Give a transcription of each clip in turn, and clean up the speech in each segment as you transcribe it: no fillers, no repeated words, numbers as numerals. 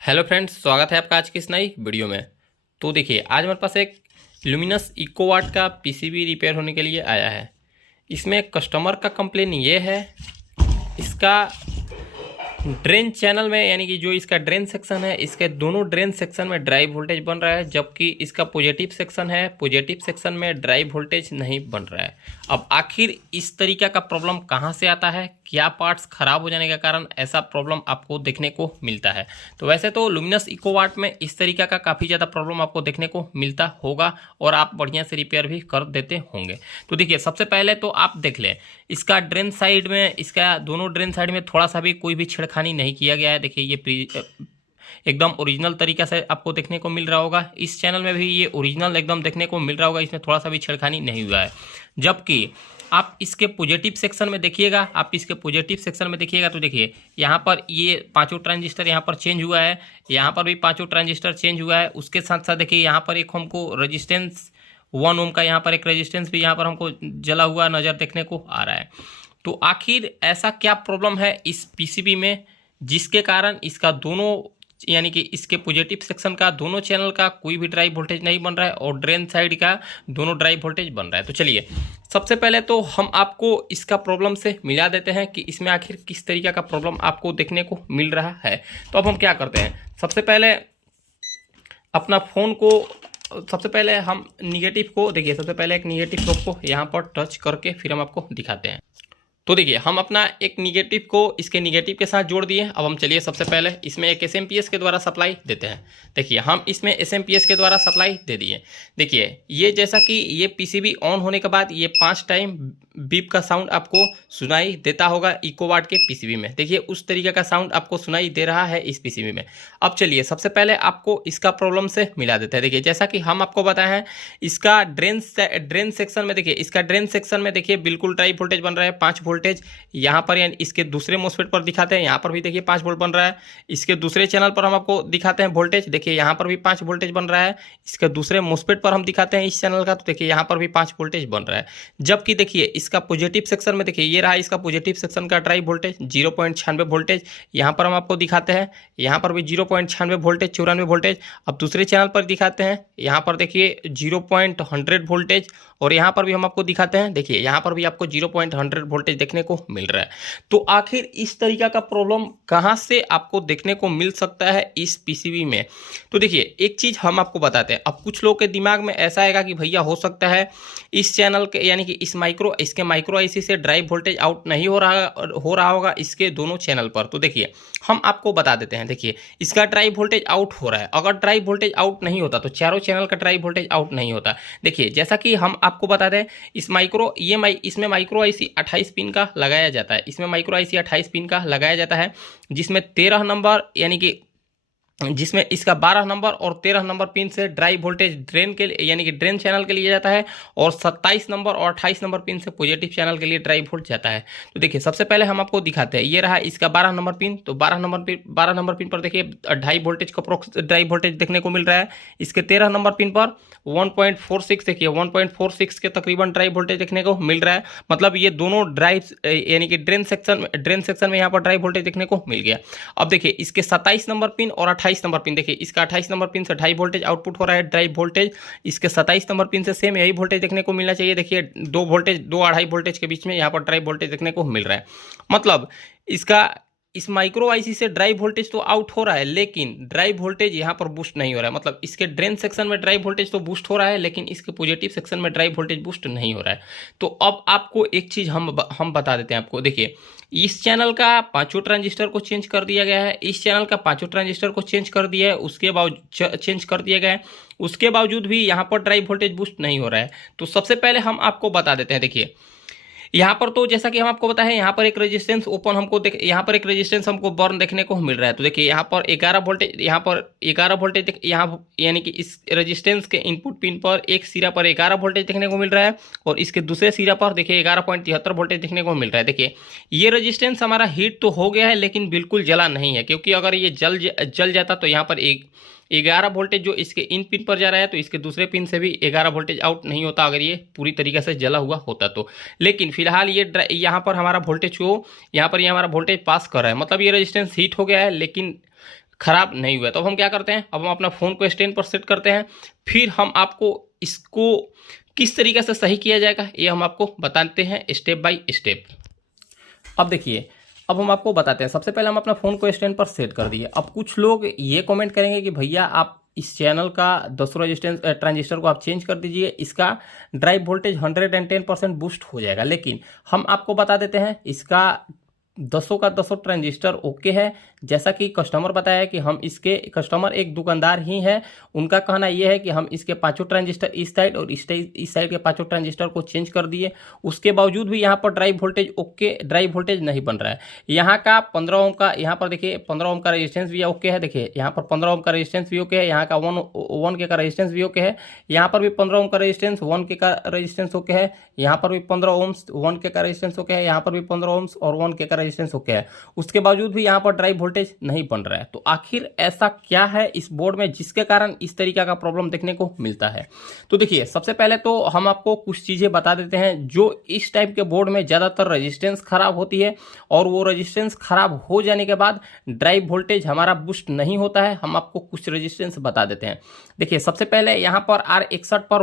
Hello friends, स्वागत है आपका आज की इस नई वीडियो में। तो देखिए, आज हमारे पास एक ल्यूमिनस इकोवाट का पीसीबी रिपेयर होने के लिए आया है। इसमें कस्टमर का कंप्लेन ये है, इसका ड्रेन चैनल में यानी कि जो इसका ड्रेन सेक्शन है, इसके दोनों ड्रेन सेक्शन में ड्राइव वोल्टेज बन रहा है, जबकि इसका पॉजिटिव सेक्शन है, पॉजिटिव सेक्शन में ड्राइव वोल्टेज नहीं बन रहा है। अब आखिर इस तरीके का प्रॉब्लम कहाँ से आता है, क्या पार्ट्स खराब हो जाने के कारण ऐसा प्रॉब्लम आपको देखने को मिलता है। तो वैसे तो लुमिनस इकोवाट में इस तरीके का काफ़ी ज़्यादा प्रॉब्लम आपको देखने को मिलता होगा और आप बढ़िया से रिपेयर भी कर देते होंगे। तो देखिए, सबसे पहले तो आप देख लें, इसका ड्रेन साइड में, इसका दोनों ड्रेन साइड में थोड़ा सा भी कोई भी छेड़खानी नहीं किया गया है। देखिए, ये एकदम ओरिजिनल तरीका से आपको देखने को मिल रहा होगा। इस चैनल में भी ये ओरिजिनल एकदम देखने को मिल रहा होगा, इसमें थोड़ा सा भी छेड़खानी नहीं हुआ है। जबकि आप इसके पॉजिटिव सेक्शन में देखिएगा, तो देखिए यहाँ पर ये पांचों ट्रांजिस्टर यहाँ पर चेंज हुआ है, यहाँ पर भी पांचों ट्रांजिस्टर चेंज हुआ है। उसके साथ साथ देखिए यहाँ पर एक हमको रेजिस्टेंस 1 ओम का यहाँ पर एक रेजिस्टेंस भी यहाँ पर हमको जला हुआ नज़र देखने को आ रहा है। तो आखिर ऐसा क्या प्रॉब्लम है इस पीसीबी में, जिसके कारण इसका दोनों यानी कि इसके पॉजिटिव सेक्शन का दोनों चैनल का कोई भी ड्राइव वोल्टेज नहीं बन रहा है और ड्रेन साइड का दोनों ड्राइव वोल्टेज बन रहा है। तो चलिए, सबसे पहले तो हम आपको इसका प्रॉब्लम से मिला देते हैं कि इसमें आखिर किस तरीके का प्रॉब्लम आपको देखने को मिल रहा है। तो अब हम क्या करते हैं, सबसे पहले अपना फ़ोन को, सबसे पहले हम निगेटिव को देखिए, सबसे पहले एक निगेटिव प्रोब को यहाँ पर टच करके फिर हम आपको दिखाते हैं। तो देखिए, हम अपना एक निगेटिव को इसके निगेटिव के साथ जोड़ दिए। अब हम चलिए सबसे पहले इसमें एक एसएमपीएस के द्वारा सप्लाई देते हैं। देखिए, हम इसमें एसएमपीएस के द्वारा सप्लाई दे दिए। देखिए, ये जैसा कि ये पीसीबी ऑन होने के बाद ये 5 टाइम बीप का साउंड आपको सुनाई देता होगा इकोवाट के पीसीबी में। देखिए, उस तरीके का साउंड आपको सुनाई दे रहा है इस पीसीबी में। अब चलिए, सबसे पहले आपको इसका प्रॉब्लम से मिला देते हैं। देखिए, जैसा कि हम आपको बताए हैं, इसका ड्रेन सेक्शन में देखिए, इसका ड्रेन सेक्शन में देखिए बिल्कुल ड्राइव वोल्टेज बन रहा है 5 वोल्टेज। यहाँ पर यानी इसके दूसरे मोस्फेट पर दिखाते हैं, यहाँ पर भी देखिए 5 वोल्ट बन रहा है। इसके दूसरे चैनल पर हम आपको दिखाते हैं वोल्टेज, देखिए यहाँ पर भी 5 वोल्टेज बन रहा है। इसके दूसरे मोस्फेट पर हम दिखाते हैं इस चैनल का, तो देखिए यहाँ पर भी 5 वोल्टेज बन रहा है। जबकि देखिए, इसका पॉजिटिव सेक्शन में देखिए, ये रहा इसका पॉजिटिव सेक्शन का ड्राइव वोल्टेज 0.96 वोल्टेज। यहाँ पर हम आपको दिखाते हैं, यहाँ पर भी 0.96 वोल्टेज, 94 वोल्टेज। अब दूसरे चैनल पर दिखाते हैं, यहाँ पर देखिए 0.100 वोल्टेज, और यहाँ पर भी हम आपको दिखाते हैं, देखिए यहाँ पर भी आपको 0.100 वोल्टेज देखने को मिल रहा है। तो आखिर इस तरीका का प्रॉब्लम कहाँ से आपको देखने को मिल सकता है इस पीसीबी में। तो देखिए, एक चीज़ हम आपको बताते हैं। अब कुछ लोगों के दिमाग में ऐसा आएगा कि भैया हो सकता है इस चैनल के यानी कि इसके माइक्रो आईसी से ड्राइव वोल्टेज आउट नहीं हो रहा होगा इसके दोनों चैनल पर। तो देखिए, हम आपको बता देते हैं। देखिए, इसका ड्राइव वोल्टेज आउट हो रहा है। अगर ड्राइव वोल्टेज आउट नहीं होता तो चारों चैनल का ड्राइव वोल्टेज आउट नहीं होता। देखिए, जैसा कि हम आपको बता दें, इसमें माइक्रो आईसी 28 पिन का लगाया जाता है। इसमें माइक्रो आईसी 28 पिन का लगाया जाता है, जिसमें 13 नंबर यानी कि जिसमें इसका 12 नंबर और 13 नंबर पिन से ड्राइव वोल्टेज ड्रेन के यानी कि ड्रेन चैनल के लिए जाता है, और 27 नंबर और 28 नंबर पिन से पॉजिटिव चैनल के लिए ड्राइव वोल्ट जाता है। तो देखिए, सबसे पहले हम आपको दिखाते हैं, ये रहा इसका 12 नंबर पिन। तो 12 नंबर पिन पर देखिए 2.5 वोल्टेज का ड्राइव वोल्टेज देखने को मिल रहा है। इसके 13 नंबर पिन पर 1.46 देखिए 1.46 के तकरीबन ड्राइव वोल्टेज देखने को मिल रहा है। मतलब ये दोनों ड्राइव यानी कि ड्रेन सेक्शन में यहाँ पर ड्राइव वोल्टेज देखने को मिल गया। अब देखिए, इसके 27 नंबर पिन और 28 नंबर पिन, देखिए इसका 28 नंबर पिन से 2.5 वोल्टेज आउटपुट हो रहा है ड्राइव वोल्टेज। इसके 27 नंबर पिन से सेम यही वोल्टेज देखने को मिलना चाहिए। देखिए 2 2.5 वोल्टेज के बीच में यहाँ पर ड्राइव वोल्टेज देखने को मिल रहा है। मतलब इस माइक्रो आईसी से ड्राइव वोल्टेज तो आउट हो रहा है, लेकिन ड्राइव वोल्टेज यहाँ पर बूस्ट नहीं हो रहा है। मतलब इसके ड्रेन सेक्शन में ड्राइव वोल्टेज तो बूस्ट हो रहा है, लेकिन इसके पॉजिटिव सेक्शन में ड्राइव वोल्टेज बूस्ट नहीं हो रहा है। तो अब आपको एक चीज़ हम बता देते हैं आपको। देखिए, इस चैनल का 5 ट्रांजिस्टर को चेंज कर दिया गया है, इस चैनल का 5 ट्रांजिस्टर को चेंज कर दिया है, उसके बावजूद भी यहाँ पर ड्राइव वोल्टेज बूस्ट नहीं हो रहा है। तो सबसे पहले हम आपको बता देते हैं। देखिए, यहाँ पर तो जैसा कि हम आपको बताएं, यहाँ पर एक रेजिस्टेंस ओपन यहाँ पर एक रेजिस्टेंस हमको बर्न देखने को मिल रहा है। तो देखिए, यहाँ पर 11 वोल्टेज, यहाँ यानी कि इस रेजिस्टेंस के इनपुट पिन पर एक सिरा पर 11 वोल्टेज देखने को मिल रहा है, और इसके दूसरे सिरा पर देखिए 11.73 वोल्टेज देखने को मिल रहा है। देखिए, ये रेजिस्टेंस हमारा हीट तो हो गया है, लेकिन बिल्कुल जला नहीं है, क्योंकि अगर ये जल जाता तो यहाँ पर 11 वोल्टेज जो इसके इन पिन पर जा रहा है, तो इसके दूसरे पिन से भी 11 वोल्टेज आउट नहीं होता अगर ये पूरी तरीके से जला हुआ होता तो। लेकिन फिलहाल ये यहाँ पर हमारा वोल्टेज को यहाँ पर ये हमारा वोल्टेज पास कर रहा है। मतलब ये रेजिस्टेंस हीट हो गया है, लेकिन ख़राब नहीं हुआ। तो अब हम क्या करते हैं, अब हम अपना फ़ोन को स्टैंड पर सेट करते हैं, फिर हम आपको इसको किस तरीके से सही किया जाएगा ये हम आपको बताते हैं स्टेप बाय स्टेप। अब देखिए, अब हम आपको बताते हैं। सबसे पहले हम अपना फ़ोन को स्टैंड पर सेट कर दिए। अब कुछ लोग ये कमेंट करेंगे कि भैया आप इस चैनल का 200 रेजिस्टेंस ट्रांजिस्टर को आप चेंज कर दीजिए, इसका ड्राइव वोल्टेज 110% बूस्ट हो जाएगा। लेकिन हम आपको बता देते हैं इसका 200 का 200 ट्रांजिस्टर ओके है। जैसा कि कस्टमर बताया कि हम इसके कस्टमर एक दुकानदार ही है, उनका कहना यह है कि हम इसके 5 ट्रांजिस्टर इस साइड और इस साइड के 5 ट्रांजिस्टर को चेंज कर दिए, उसके बावजूद भी यहाँ पर drive voltage okay, drive voltage नहीं बन रहा है। यहाँ का 15 ओम का, यहाँ पर देखिए 15 ओम का रेजिस्टेंस भी ओके है। देखिए यहाँ पर 15 ओम का रेजिस्टेंस भी ओके है, यहाँ का 1K का रेजिस्टेंस भी ओके है, यहाँ पर भी 15 ओम का रेजिस्टेंस 1K का रेजिस्टेंस ओके है, यहाँ पर भी 15 ओम्स 1K का रेजिस्टेंस ओके है, यहाँ पर भी 15 ओम्स और 1K का रेजिस्टेंस ओके है। उसके बावजूद भी यहाँ पर ड्राइव वोल्टेज नहीं बन रहा है। तो आखिर ऐसा क्या है इस बोर्ड में जिसके कारण इस तरीके का प्रॉब्लम देखने को मिलता है? तो देखिए, सबसे पहले तो हम आपको कुछ चीजें बता देते हैं जो इस टाइप के बोर्ड में ज्यादातर रेजिस्टेंस खराब होती है, और वो रेजिस्टेंस खराब हो जाने के बाद ड्राइव वोल्टेज हमारा बूस्ट नहीं होता है। हम आपको कुछ रेजिस्टेंस बता देते हैं। देखिए, सबसे पहले यहाँ पर R61 पर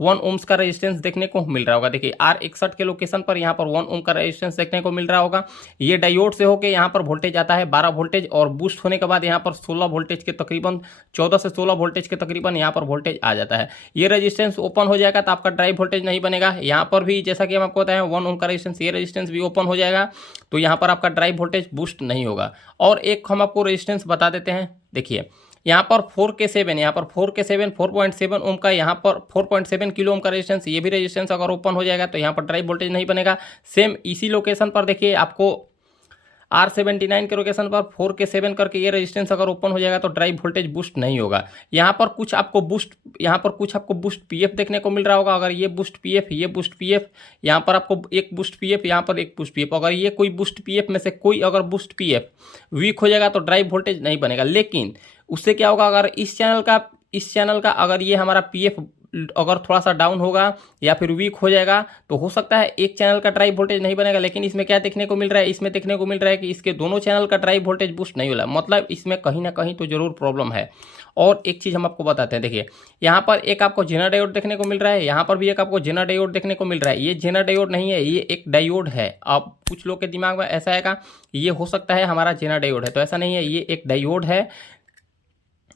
1 ओम्स का रेजिस्टेंस देखने को मिल रहा होगा। देखिए R61 के लोकेशन पर यहाँ पर 1 ओम का रेजिस्टेंस देखने को मिल रहा होगा। ये डायोड से होकर यहाँ पर वोल्टेज आता है 12 वोल्टेज, और बूस्ट होने के बाद यहाँ पर 16 वोल्टेज के तकरीबन 14 से 16 वोल्टेज के तकरीबन यहाँ पर वोल्टेज आ जाता है। ये रेजिस्टेंस ओपन हो जाएगा तो आपका ड्राइव वोल्टेज नहीं बनेगा। यहाँ पर भी जैसा कि हम आपको बताएं 1 ओम का रेजिस्टेंस, ये रेजिस्टेंस भी ओपन हो जाएगा तो यहाँ पर आपका ड्राइव वोल्टेज बूस्ट नहीं होगा। और एक हम आपको रेजिस्टेंस बता देते हैं। देखिए यहाँ पर 4K7, यहाँ पर 4K7 4.7 ओम का, यहाँ पर 4.7 किलो ओम का रेजिस्टेंस, ये भी रेजिस्टेंस अगर ओपन हो जाएगा तो यहाँ पर ड्राइव वोल्टेज नहीं बनेगा। सेम इसी लोकेशन पर देखिए आपको R79 के लोकेशन पर 4K7 करके ये रेजिस्टेंस अगर ओपन हो जाएगा तो ड्राइव वोल्टेज बूस्ट नहीं होगा। यहाँ पर कुछ आपको बूस्ट PF देखने को मिल रहा होगा। अगर ये बूस्ट PF, ये बूस्ट PF, यहाँ पर आपको एक बूस्ट PF, यहाँ पर एक बूस्ट PF, अगर ये कोई बूस्ट PF में से कोई अगर बूस्ट PF वीक हो जाएगा तो ड्राइव वोल्टेज नहीं बनेगा। लेकिन उससे क्या होगा, अगर इस चैनल का अगर ये हमारा PF अगर थोड़ा सा डाउन होगा या फिर वीक हो जाएगा तो हो सकता है एक चैनल का ड्राइव वोल्टेज नहीं बनेगा। लेकिन इसमें क्या देखने को मिल रहा है, इसमें देखने को मिल रहा है कि इसके दोनों चैनल का ड्राइव वोल्टेज बूस्ट नहीं हो रहा, मतलब इसमें कहीं ना कहीं तो जरूर प्रॉब्लम है। और एक चीज हम आपको बताते हैं। देखिए यहाँ पर एक आपको जेनर डायोड देखने को मिल रहा है, यहाँ पर भी एक आपको जेनर डायोड देखने को मिल रहा है। ये जेनर डायोड नहीं है, ये एक डायोड है। अब कुछ लोग के दिमाग में ऐसा आएगा ये हो सकता है हमारा जेनर डायोड है, तो ऐसा नहीं है, ये एक डायोड है।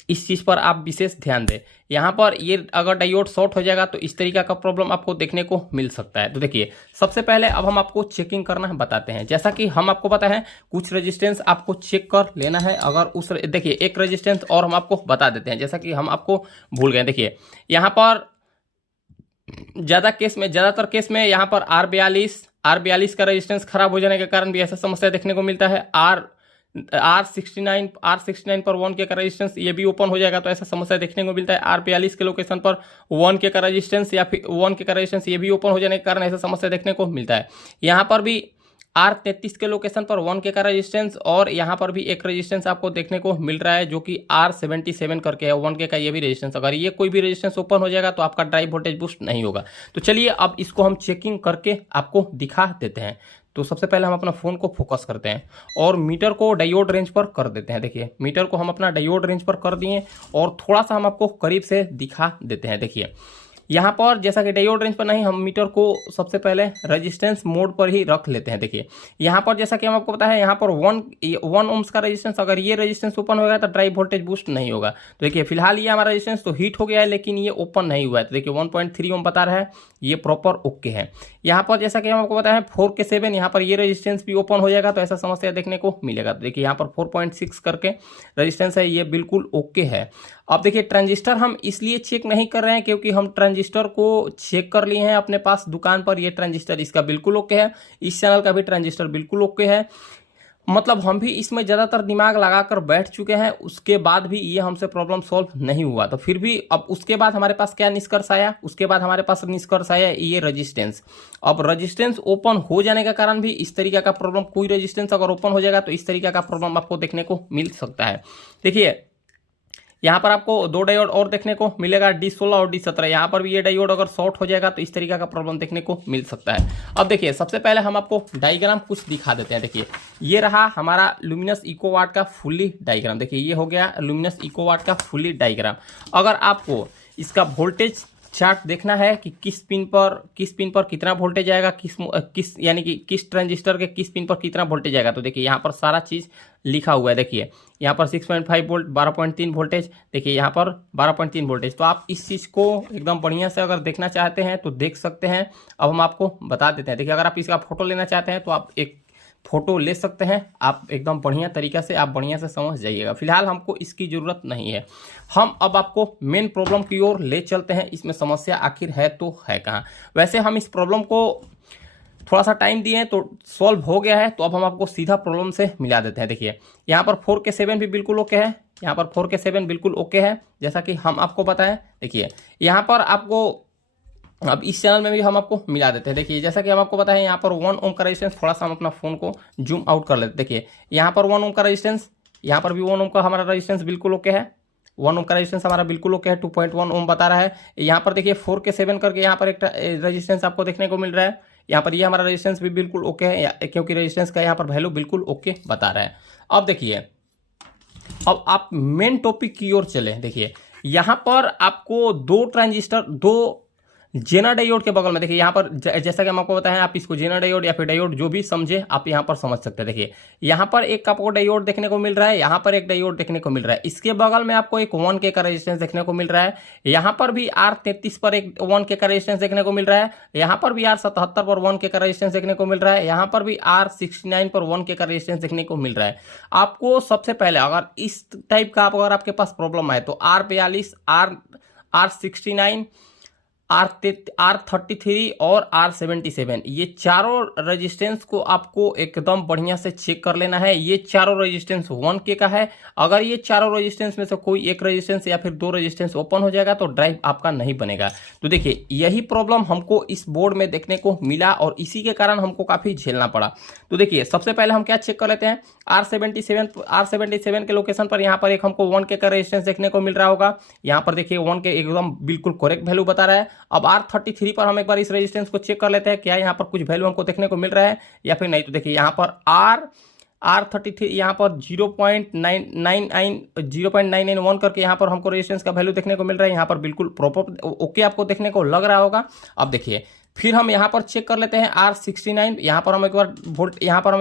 इस चीज़ पर आप विशेष ध्यान दें। यहाँ पर ये अगर डायोड शॉर्ट हो जाएगा तो इस तरीका का प्रॉब्लम आपको देखने को मिल सकता है। तो देखिए, सबसे पहले अब हम आपको चेकिंग करना बताते हैं। जैसा कि हम आपको पता है कुछ रेजिस्टेंस आपको चेक कर लेना है। अगर उस देखिए एक रेजिस्टेंस और हम आपको बता देते हैं, जैसा कि हम आपको भूल गए। देखिए यहाँ पर ज़्यादातर केस में यहाँ पर R42 का रेजिस्टेंस खराब हो जाने के कारण भी ऐसा समस्या देखने को मिलता है। R69 पर 1K का रेजिस्टेंस ये भी ओपन हो जाएगा तो ऐसा समस्या देखने को मिलता है। R42 के लोकेशन पर 1K का रेजिस्टेंस या फिर 1K का रेजिस्टेंस ये भी ओपन हो जाने के कारण ऐसा समस्या देखने को मिलता है। यहाँ पर भी R33 के लोकेशन पर 1K का रेजिस्टेंस, और यहाँ पर भी एक रेजिस्टेंस आपको देखने को मिल रहा है जो कि R77 करके है 1K का, ये भी रेजिस्टेंस। अगर ये कोई भी रेजिस्टेंस ओपन हो जाएगा तो आपका ड्राइव वोल्टेज बूस्ट नहीं होगा। तो चलिए अब इसको हम चेकिंग करके आपको दिखा देते हैं। तो सबसे पहले हम अपना फ़ोन को फोकस करते हैं और मीटर को डायोड रेंज पर कर देते हैं। देखिए मीटर को हम अपना डायोड रेंज पर कर दिए और थोड़ा सा हम आपको करीब से दिखा देते हैं। देखिए यहाँ पर जैसा कि डायोड रेंज पर नहीं, हम मीटर को सबसे पहले रेजिस्टेंस मोड पर ही रख लेते हैं। देखिए यहाँ पर जैसा कि हम आपको पता है यहाँ पर 1 ओम्स का रेजिस्टेंस, अगर ये रेजिस्टेंस ओपन होगा तो ड्राइव वोल्टेज बूस्ट नहीं होगा। तो देखिए फिलहाल ये हमारा रेजिस्टेंस तो हीट हो गया है लेकिन ये ओपन नहीं हुआ है। तो देखिए 1.3 ओम बता रहा है, ये प्रॉपर ओके है। यहाँ पर जैसा कि हम आपको पता है 4K7, यहाँ पर ये रेजिस्टेंस भी ओपन हो जाएगा तो ऐसा समस्या देखने को मिलेगा। तो देखिए यहाँ पर 4.6 करके रेजिस्टेंस है, ये बिल्कुल ओके है। अब देखिए ट्रांजिस्टर हम इसलिए चेक नहीं कर रहे हैं क्योंकि हम ट्रांजिस्टर को चेक कर लिए हैं अपने पास दुकान पर। ये ट्रांजिस्टर इसका बिल्कुल ओके है, इस चैनल का भी ट्रांजिस्टर बिल्कुल ओके है। मतलब हम भी इसमें ज़्यादातर दिमाग लगाकर बैठ चुके हैं, उसके बाद भी ये हमसे प्रॉब्लम सॉल्व नहीं हुआ। तो फिर भी अब उसके बाद हमारे पास क्या निष्कर्ष आया, उसके बाद हमारे पास निष्कर्ष आया ये रेजिस्टेंस। अब रेजिस्टेंस ओपन हो जाने के कारण भी इस तरीके का प्रॉब्लम, कोई रेजिस्टेंस अगर ओपन हो जाएगा तो इस तरीके का प्रॉब्लम आपको देखने को मिल सकता है। देखिए यहाँ पर आपको दो डायोड और देखने को मिलेगा, D16 और D17। यहाँ पर भी ये डायोड अगर शॉर्ट हो जाएगा तो इस तरीके का प्रॉब्लम देखने को मिल सकता है। अब देखिए सबसे पहले हम आपको डायग्राम कुछ दिखा देते हैं। देखिए ये रहा हमारा लुमिनस इकोवाट का फुल्ली डायग्राम। देखिए ये हो गया लुमिनस इकोवाट का फुल्ली डायग्राम। अगर आपको इसका वोल्टेज चार्ट देखना है कि किस पिन पर कितना वोल्टेज आएगा, किस यानी कि किस ट्रांजिस्टर के किस पिन पर कितना वोल्टेज आएगा, तो देखिए यहाँ पर सारा चीज़ लिखा हुआ है। देखिए यहाँ पर 6.5 वोल्ट, 12.3 वोल्टेज, देखिए यहाँ पर 12.3 वोल्टेज। तो आप इस चीज़ को एकदम बढ़िया से अगर देखना चाहते हैं तो देख सकते हैं। अब हम आपको बता देते हैं। देखिए अगर आप इसका फोटो लेना चाहते हैं तो आप एक फोटो ले सकते हैं। आप एकदम बढ़िया तरीका से आप बढ़िया से समझ जाइएगा। फिलहाल हमको इसकी ज़रूरत नहीं है। हम अब आपको मेन प्रॉब्लम की ओर ले चलते हैं। इसमें समस्या आखिर है तो है कहाँ। वैसे हम इस प्रॉब्लम को थोड़ा सा टाइम दिए तो सॉल्व हो गया है, तो अब हम आपको सीधा प्रॉब्लम से मिला देते हैं। देखिए यहाँ पर 4K7 भी बिल्कुल ओके है, यहाँ पर 4K7 बिल्कुल ओके है, जैसा कि हम आपको बताएं। देखिए यहाँ पर आपको अब इस चैनल में भी हम आपको मिला देते हैं। देखिए जैसा कि हम आपको पता है यहाँ पर 1 ओम का रेजिस्टेंस, थोड़ा सा हम अपना फोन को जूम आउट कर लेते हैं। देखिए यहाँ पर 1 ओम का रेजिस्टेंस, यहाँ पर भी 1 ओम का हमारा रेजिस्टेंस बिल्कुल ओके है। 1 ओम का रेजिस्टेंस हमारा बिल्कुल ओके है, 2.1 ओम बता रहा है। यहाँ पर देखिए 4K7 करके यहाँ पर एक रेजिस्टेंस आपको देखने को मिल रहा है। यहाँ पर ये हमारा रेजिस्टेंस भी बिल्कुल ओके है, क्योंकि रेजिस्टेंस का यहाँ पर वैल्यू बिल्कुल ओके बता रहा है। अब देखिए अब आप मेन टॉपिक की ओर चले। देखिए यहाँ पर आपको दो ट्रांजिस्टर, दो जेनर डायोड के बगल में, देखिए यहाँ पर जैसा कि हम आपको बताएं, आप इसको जेनर डायोड या फिर डायोड जो भी समझे आप यहाँ पर समझ सकते हैं। देखिए यहाँ पर एक आपको डायोड देखने को मिल रहा है, यहाँ पर एक डायोड देखने को मिल रहा है। इसके बगल में आपको एक 1K का रेजिस्टेंस देखने को मिल रहा है। यहाँ पर भी R33 पर एक 1K का रेजिस्टेंस देखने को मिल रहा है। यहाँ पर भी R77 पर 1K का रेजिस्टेंस देखने को मिल रहा है। यहाँ पर भी R69 पर 1K का रेजिस्टेंस देखने को मिल रहा है। आपको सबसे पहले अगर इस टाइप का अगर आपके पास प्रॉब्लम है तो R42, R69, R33 और R77, ये चारों रेजिस्टेंस को आपको एकदम बढ़िया से चेक कर लेना है। ये चारों रेजिस्टेंस 1K का है। अगर ये चारों रेजिस्टेंस में से कोई एक रेजिस्टेंस या फिर दो रेजिस्टेंस ओपन हो जाएगा तो ड्राइव आपका नहीं बनेगा। तो देखिए यही प्रॉब्लम हमको इस बोर्ड में देखने को मिला और इसी के कारण हमको काफ़ी झेलना पड़ा। तो देखिए सबसे पहले हम क्या चेक कर लेते हैं। R77 के लोकेशन पर यहाँ पर एक हमको 1K का रेजिस्टेंस देखने को मिल रहा होगा। यहाँ पर देखिए 1K एकदम बिल्कुल करेक्ट वैल्यू बता रहा है। अब R33 पर हम एक बार इस रेजिस्टेंस को चेक कर लेते हैं, क्या यहाँ पर कुछ वैल्यू हमको देखने को मिल रहा है या फिर नहीं। तो देखिए यहाँ पर R33 यहाँ पर 0.991 करके यहाँ पर हमको रेजिस्टेंस का वैल्यू देखने को मिल रहा है। यहाँ पर बिल्कुल प्रॉपर ओके आपको देखने को लग रहा होगा। अब देखिए फिर हम यहाँ पर चेक कर लेते हैं R69। यहाँ पर हम एक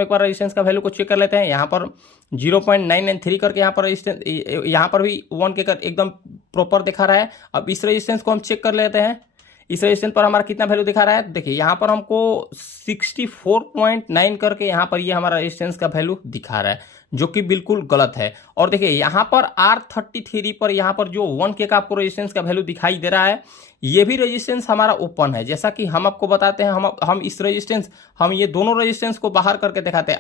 बार रेजिस्टेंस का वैल्यू को चेक कर लेते हैं। यहाँ पर 0.993 करके यहाँ पर रेजिस्टेंस, यहाँ पर भी 1K का एकदम प्रॉपर दिखा रहा है। अब इस रेजिस्टेंस को हम चेक कर लेते हैं। इस रेजिस्टेंस पर हमारा कितना वैल्यू दिखा रहा है। देखिए यहाँ पर हमको 64.9 करके यहाँ पर ये हमारा रेजिस्टेंस का वैल्यू दिखा रहा है, जो कि बिल्कुल गलत है। और देखिए यहाँ पर R33 पर यहाँ पर जो 1K का आपको रेजिस्टेंस का वैल्यू दिखाई दे रहा है, ये भी रेजिस्टेंस हमारा ओपन है। जैसा कि हम आपको बताते हैं, हम इस रेजिस्टेंस, हम ये दोनों रेजिस्टेंस को बाहर करके दिखाते हैं।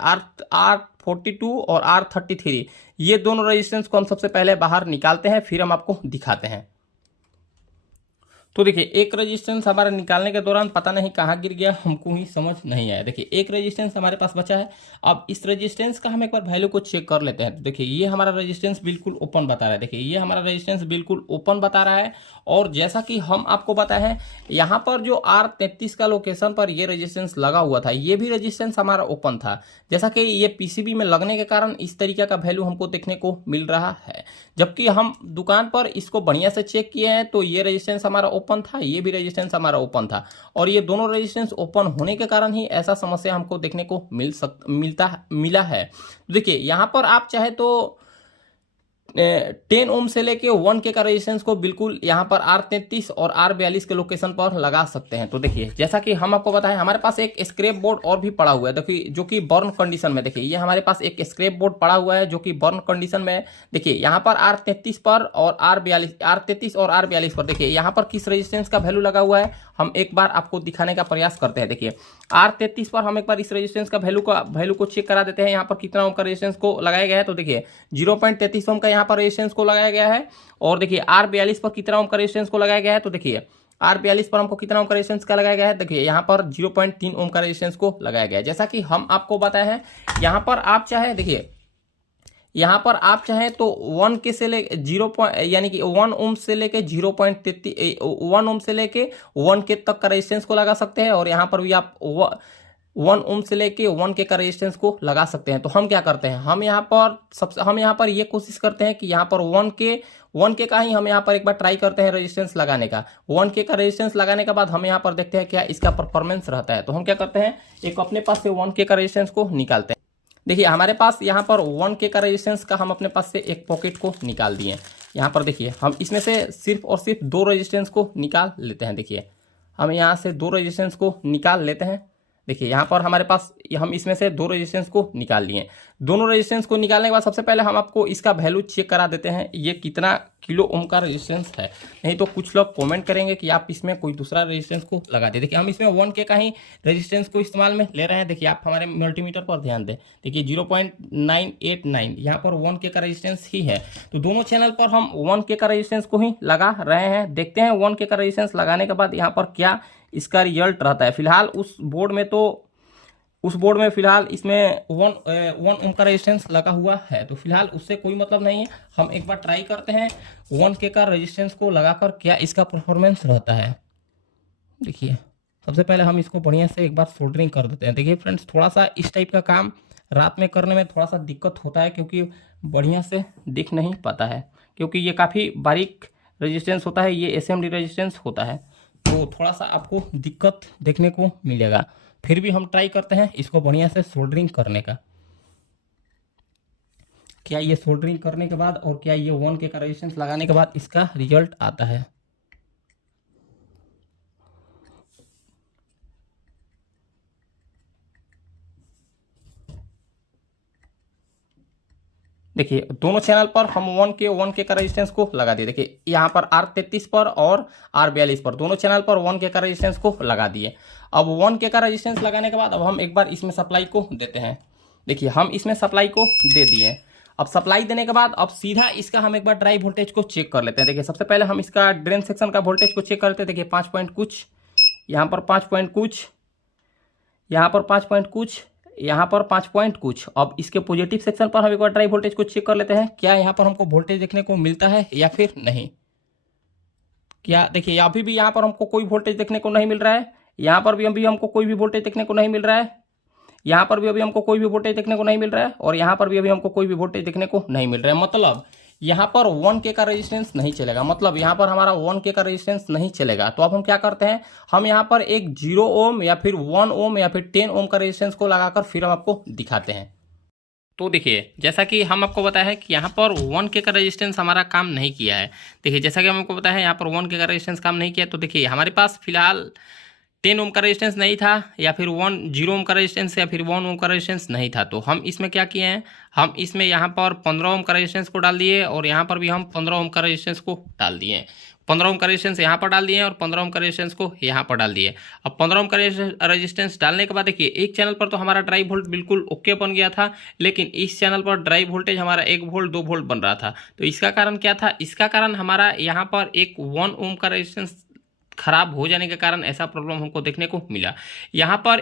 R42 और R33, ये दोनों रेजिस्टेंस को हम सबसे पहले बाहर निकालते हैं, फिर हम आपको दिखाते हैं। तो देखिए एक रेजिस्टेंस हमारा निकालने के दौरान पता नहीं कहाँ गिर गया, हमको ही समझ नहीं आया। देखिए एक रेजिस्टेंस हमारे पास बचा है। अब इस रेजिस्टेंस का हम एक बार वैल्यू को चेक कर लेते हैं। तो देखिए ये हमारा रेजिस्टेंस बिल्कुल ओपन बता रहा है। देखिए ये हमारा रेजिस्टेंस बिल्कुल ओपन बता रहा है। और जैसा कि हम आपको बताए हैं, यहाँ पर जो R33 का लोकेशन पर ये रेजिस्टेंस लगा हुआ था, ये भी रेजिस्टेंस हमारा ओपन था। जैसा कि ये पीसीबी में लगने के कारण इस तरीके का वैल्यू हमको देखने को मिल रहा है। जबकि हम दुकान पर इसको बढ़िया से चेक किए हैं तो ये रेजिस्टेंस हमारा ओपन था, ये भी रेजिस्टेंस हमारा ओपन था। और ये दोनों रेजिस्टेंस ओपन होने के कारण ही ऐसा समस्या हमको देखने को मिला है। देखिए यहाँ पर आप चाहे तो 10 ओम से लेके 1K का रेजिस्टेंस को बिल्कुल यहाँ पर R33 और R42 के लोकेशन पर लगा सकते हैं। तो देखिए जैसा कि हम आपको बताएं, हमारे पास एक स्क्रैप बोर्ड और भी पड़ा हुआ है। देखिए जो कि बर्न कंडीशन में, देखिए ये हमारे पास एक स्क्रैप बोर्ड पड़ा हुआ है जो कि बर्न कंडीशन में है। देखिए यहाँ पर R33 पर और R33 और R42 पर देखिए यहाँ पर किस रेजिस्टेंस का वैल्यू लगा हुआ है, हम एक बार आपको दिखाने का प्रयास करते हैं। देखिए R33 पर हम एक बार इस रेजिस्टेंस का वैल्यू को चेक करा देते हैं। यहाँ पर कितना ओम का रेजिस्टेंस को लगाया गया है। तो देखिए 0.33 ओम का यहाँ पर रेजिस्टेंस को लगाया गया है। और देखिए R42 पर कितना ओम का रेजिस्टेंस को लगाया गया है। तो देखिए R42 पर हमको कितना ओम का रेजिस्टेंस का लगाया गया है। देखिए यहाँ पर 0.3 ओम का रेजिस्टेंस को लगाया गया है। जैसा कि हम आपको बताया है, यहाँ पर आप चाहे देखिए यहाँ पर आप चाहें तो 1 के से ले 0 यानी कि 1 ओम से लेके 0.33 1 ओम से लेके 1 के तक का रेजिस्टेंस को लगा सकते हैं, और यहाँ पर भी आप 1 ओम से लेके 1 के का रेजिस्टेंस को लगा सकते हैं। तो हम क्या करते हैं, हम यहाँ पर ये कोशिश करते हैं कि यहाँ पर 1 के का ही हम यहाँ पर एक बार ट्राई करते हैं रेजिस्टेंस लगाने का। 1 के का रेजिस्टेंस लगाने के बाद हम यहाँ पर देखते हैं क्या इसका परफॉर्मेंस रहता है। तो हम क्या करते हैं, एक अपने पास से 1 के का रेजिस्टेंस को निकालते हैं। देखिए हमारे पास यहाँ पर 1 के का रेजिस्टेंस का हम अपने पास से एक पॉकेट को निकाल दिए। यहाँ पर देखिए हम इसमें से सिर्फ और सिर्फ 2 रेजिस्टेंस को निकाल लेते हैं। देखिए हम यहाँ से 2 रेजिस्टेंस को निकाल लेते हैं। देखिए यहाँ पर हमारे पास हम इसमें से 2 रेजिस्टेंस को निकाल लिए। दोनों रेजिस्टेंस को निकालने के बाद सबसे पहले हम आपको इसका वैल्यू चेक करा देते हैं, ये कितना किलो ओम का रेजिस्टेंस है। नहीं तो कुछ लोग कमेंट करेंगे कि आप इसमें कोई दूसरा रेजिस्टेंस को लगा दे। देखिए हम इसमें 1 के का ही रेजिस्टेंस को इस्तेमाल में ले रहे हैं। देखिए आप हमारे मल्टीमीटर पर ध्यान दें, देखिए 0.989 यहाँ पर 1 के का रेजिस्टेंस ही है। तो दोनों चैनल पर हम 1 के का रेजिस्टेंस को ही लगा रहे हैं। देखते हैं 1 के का रेजिस्टेंस लगाने के बाद यहाँ पर क्या इसका रिजल्ट रहता है। फिलहाल उस बोर्ड में फिलहाल इसमें 1 ओम का रेजिस्टेंस लगा हुआ है, तो फिलहाल उससे कोई मतलब नहीं है। हम एक बार ट्राई करते हैं 1 के का रेजिस्टेंस को लगाकर क्या इसका परफॉर्मेंस रहता है। देखिए सबसे पहले हम इसको बढ़िया से एक बार सोल्डरिंग कर देते हैं। देखिए फ्रेंड्स, थोड़ा सा इस टाइप का काम रात में करने में थोड़ा सा दिक्कत होता है, क्योंकि बढ़िया से दिख नहीं पाता है, क्योंकि ये काफ़ी बारीक रेजिस्टेंस होता है, ये असेंबली रेजिस्टेंस होता है, तो थोड़ा सा आपको दिक्कत देखने को मिलेगा। फिर भी हम ट्राई करते हैं इसको बढ़िया से सोल्डरिंग करने का। क्या ये सोल्डरिंग करने के बाद और क्या ये 1 के का रेजिस्टेंस लगाने के बाद इसका रिजल्ट आता है। देखिए दोनों चैनल पर हम 1 के का रेजिस्टेंस को लगा दिए। देखिए यहाँ पर R33 पर और R42 पर दोनों चैनल पर 1 के का रेजिस्टेंस को लगा दिए। अब 1 के का रेजिस्टेंस लगाने के बाद अब हम एक बार इसमें सप्लाई को देते हैं। देखिए हम इसमें सप्लाई को दे दिए। अब सप्लाई देने के बाद अब सीधा इसका हम एक बार ड्राई वोल्टेज को चेक कर लेते हैं। देखिए सबसे पहले हम इसका ड्रेन सेक्शन का वोल्टेज को चेक करते हैं। देखिए 5 पॉइंट कुछ, यहाँ पर 5 पॉइंट कुछ, यहाँ पर 5 पॉइंट कुछ, यहाँ पर 5 पॉइंट कुछ। अब इसके पॉजिटिव सेक्शन पर हम एक बार ड्राई वोल्टेज को चेक कर लेते हैं, क्या यहाँ पर हमको वोल्टेज देखने को मिलता है या फिर नहीं। क्या देखिए अभी भी यहाँ पर हमको कोई वोल्टेज देखने को नहीं मिल रहा है, यहाँ पर भी हमको कोई भी वोल्टेज देखने को नहीं मिल रहा है, यहाँ पर भी अभी हमको कोई भी वोल्टेज देखने को नहीं मिल रहा है, और यहाँ पर भी अभी हमको कोई भी वोल्टेज देखने को नहीं मिल रहा है। मतलब यहाँ पर 1 के का रेजिस्टेंस नहीं चलेगा, मतलब यहाँ पर हमारा 1 के का रेजिस्टेंस नहीं चलेगा। तो अब हम क्या करते हैं, हम यहाँ पर एक 0 ओम या फिर 1 ओम या फिर 10 ओम का रेजिस्टेंस को लगाकर फिर हम आपको दिखाते हैं। तो देखिए जैसा कि हम आपको बताया है कि यहाँ पर 1 के का रेजिस्टेंस हमारा काम नहीं किया है। देखिए जैसा कि हम आपको बताया है यहाँ पर 1 के का रेजिस्टेंस काम नहीं किया, तो देखिए हमारे पास फिलहाल 10 ओम का रेजिस्टेंस नहीं था, या फिर 0 ओम का रेजिस्टेंस या फिर 1 ओम का रेजिस्टेंस नहीं था। तो हम इसमें क्या किए हैं, हम इसमें यहाँ पर 15 ओम का रेजिस्टेंस को डाल दिए, और यहाँ पर भी हम 15 ओम का रेजिस्टेंस को डाल दिए। 15 ओम का रेजिस्टेंस यहाँ पर डाल दिए और 15 ओम का रेजिस्टेंस को यहाँ पर डाल दिए। अब 15 ओम का रेजिस्टेंस डालने के बाद देखिए एक चैनल पर तो हमारा ड्राई वोल्ट बिल्कुल ओके बन गया था, लेकिन इस चैनल पर ड्राई वोल्टेज हमारा 1 वोल्ट 2 वोल्ट बन रहा था। तो इसका कारण क्या था, इसका कारण हमारा यहाँ पर एक 1 ओम का रेजिस्टेंस खराब हो जाने के कारण ऐसा प्रॉब्लम हमको देखने को मिला। यहाँ पर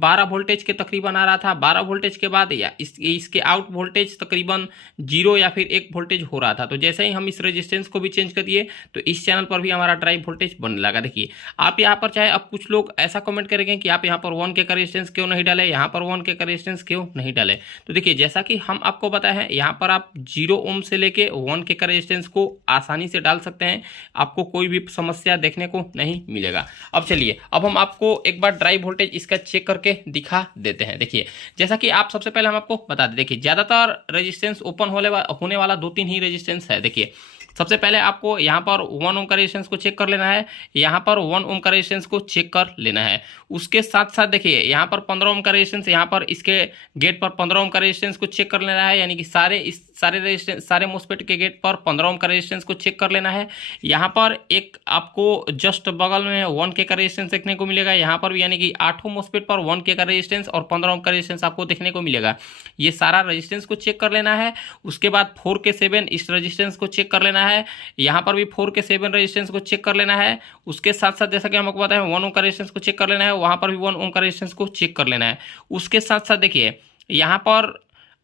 12 वोल्टेज के तकरीबन आ रहा था, 12 वोल्टेज के बाद या इसके आउट वोल्टेज तकरीबन 0 या फिर 1 वोल्टेज हो रहा था। तो जैसे ही हम इस रेजिस्टेंस को भी चेंज कर दिए तो इस चैनल पर भी हमारा ड्राई वोल्टेज बनने लगा। देखिए आप यहाँ पर चाहे, अब कुछ लोग ऐसा कमेंट करेंगे कि आप यहाँ पर 1 के का रेजिस्टेंस क्यों नहीं डाले, यहाँ पर 1 के का रेजिस्टेंस क्यों नहीं डाले। तो देखिए जैसा कि हम आपको बताया है, यहाँ पर आप 0 ओम से लेके 1 के का रेजिस्टेंस को आसानी से डाल सकते हैं, आपको कोई भी समस्या देखने को नहीं मिलेगा। अब चलिए अब हम आपको एक बार ड्राई वोल्टेज इसका चेक करके दिखा देते हैं। देखिए जैसा कि आप सबसे पहले हम आपको बता दें, देखिए ज्यादातर रेजिस्टेंस ओपन होने वाला 2-3 ही रेजिस्टेंस है। देखिए सबसे पहले आपको यहाँ पर 1 ओम का रेजिस्टेंस को चेक कर लेना है, यहाँ पर 1 ओम का रेजिस्टेंस को चेक कर लेना है। उसके साथ साथ देखिए यहाँ पर 15 ओम का रेजिस्टेंस, यहाँ पर इसके गेट पर 15 ओम का रेजिस्टेंस को चेक कर लेना है, यानी कि सारे मोस्फेट के गेट पर 15 ओम का रेजिस्टेंस को चेक कर लेना है। यहाँ पर एक आपको जस्ट बगल में 1 के का रेजिस्टेंस देखने को मिलेगा, यहाँ पर भी यानी कि 8 मोस्फेट पर 1 के का रेजिस्टेंस और 15 ओम का रेजिस्टेंस आपको देखने को मिलेगा। ये सारा रेजिस्टेंस को चेक कर लेना है। उसके बाद 4 के 7 इस रेजिस्टेंस को चेक कर लेना है, यहाँ पर भी 4 के 7 रेजिस्टेंस को चेक कर लेना है। उसके साथ साथ जैसा कि हम आपको बताएं 1 ओम का रेजिस्टेंस को चेक कर लेना है, वहाँ पर भी 1 ओम का रेजिस्टेंस को चेक कर लेना है। उसके साथ साथ देखिए यहाँ पर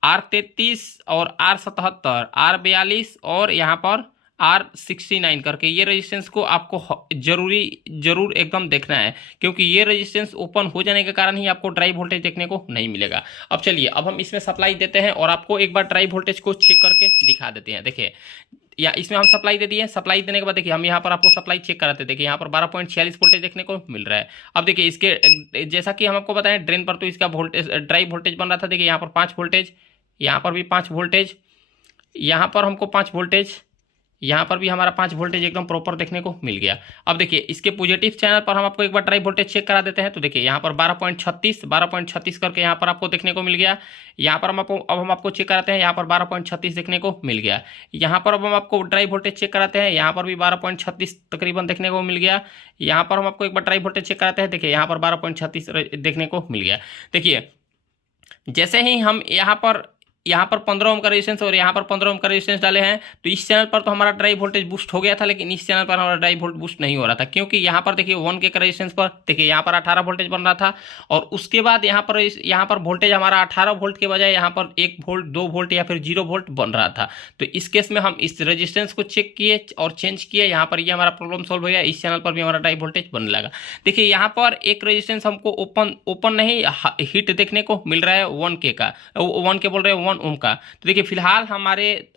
R33 और R77, R42 और यहाँ पर R69 करके ये रेजिस्टेंस को आपको जरूर एकदम देखना है, क्योंकि ये रेजिस्टेंस ओपन हो जाने के कारण ही आपको ड्राइव वोल्टेज देखने को नहीं मिलेगा। अब चलिए, अब हम इसमें सप्लाई देते हैं और आपको एक बार ड्राइव वोल्टेज को चेक करके दिखा देते हैं। देखिए, या इसमें हम सप्लाई दे दिए। सप्लाई देने के बाद देखिए हम यहाँ पर आपको सप्लाई चेक कराते हैं। देखिए यहाँ पर 12.46 वोल्टेज देखने को मिल रहा है। अब देखिए इसके जैसा कि हम आपको बताएं, ड्रेन पर तो इसका वोल्टेज ड्राइव वोल्टेज बन रहा था। देखिए यहाँ पर 5 वोल्टेज, यहाँ पर भी 5 वोल्टेज, यहाँ पर हमको 5 वोल्टेज, यहाँ पर भी हमारा 5 वोल्टेज एकदम प्रॉपर देखने को मिल गया। अब देखिए इसके पॉजिटिव चैनल पर हम आपको एक बार ड्राइव वोल्टेज चेक करा देते हैं। तो देखिए यहाँ पर 12.36 करके यहाँ पर आपको देखने को मिल गया। यहाँ पर हम आपको चेक कराते हैं, यहाँ पर 12.36 देखने को मिल गया। यहाँ पर अब हम आपको ड्राइव वोल्टेज चेक कराते हैं, यहाँ पर भी 12.36 तकरीबन देखने को मिल गया। यहाँ पर हम आपको एक बार ड्राइव वोल्टेज चेक कराते हैं। देखिए यहाँ पर 12.36 देखने को मिल गया। देखिए जैसे ही हम यहाँ पर 15 ओम का रेजिस्टेंस और यहाँ पर 15 ओम का रेजिस्टेंस डाले हैं, तो इस चैनल पर तो हमारा ड्राइव वोल्टेज बूस्ट हो गया था, लेकिन इस चैनल पर हमारा ड्राइव वोल्टेज बूस्ट नहीं हो रहा था, क्योंकि यहाँ पर देखिए 1K का रेजिस्टेंस पर देखिए यहाँ पर 18 वोल्टेज बन रहा था, और उसके बाद यहाँ पर वोल्टेज हमारा 18 वोल्ट के बजाय यहाँ पर 1 वोल्ट, 2 वोल्ट या फिर 0 वोल्ट बन रहा था। तो इस केस में हम इस रेजिस्टेंस को चेक किए और चेंज किए। यहाँ पर ये हमारा प्रॉब्लम सॉल्व हो गया। इस चैनल पर भी हमारा ड्राइव वोल्टेज बनने लगा। देखिए यहाँ पर एक रेजिस्टेंस हमको ओपन नहीं हिट देखने को मिल रहा है 1K का, 1K बोल रहे हैं 1 ओम का। तो देखिए फिलहाल हमारे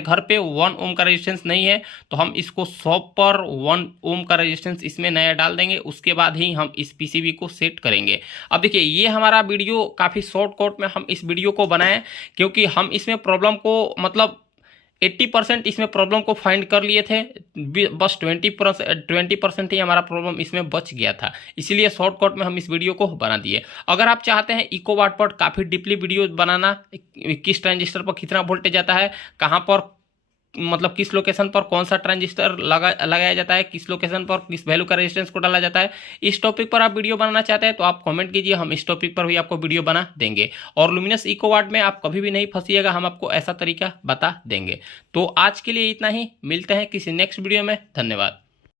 घर पे 1 ओम का रेजिस्टेंस नहीं है, तो हम इसको 100 पर 1 ओम का रेजिस्टेंस इसमें नया डाल देंगे। उसके बाद ही हम इस पीसीबी को सेट करेंगे। अब देखिए ये हमारा वीडियो काफ़ी शॉर्टकट में हम इस वीडियो को बनाएं, क्योंकि हम इसमें प्रॉब्लम को 80% इसमें प्रॉब्लम को फाइंड कर लिए थे, बस 20% ही हमारा प्रॉब्लम इसमें बच गया था। इसीलिए शॉर्टकट में हम इस वीडियो को बना दिए। अगर आप चाहते हैं इको वाट पर काफ़ी डीपली वीडियो बनाना, किस ट्रांजिस्टर पर कितना वोल्टेज आता है, कहाँ पर किस लोकेशन पर कौन सा ट्रांजिस्टर लगाया जाता है, किस लोकेशन पर किस वैल्यू का रेजिस्टेंस को डाला जाता है, इस टॉपिक पर आप वीडियो बनाना चाहते हैं तो आप कमेंट कीजिए, हम इस टॉपिक पर भी आपको वीडियो बना देंगे। और लुमिनस इको वाट में आप कभी भी नहीं फंसिएगा, हम आपको ऐसा तरीका बता देंगे। तो आज के लिए इतना ही, मिलते हैं किसी नेक्स्ट वीडियो में। धन्यवाद।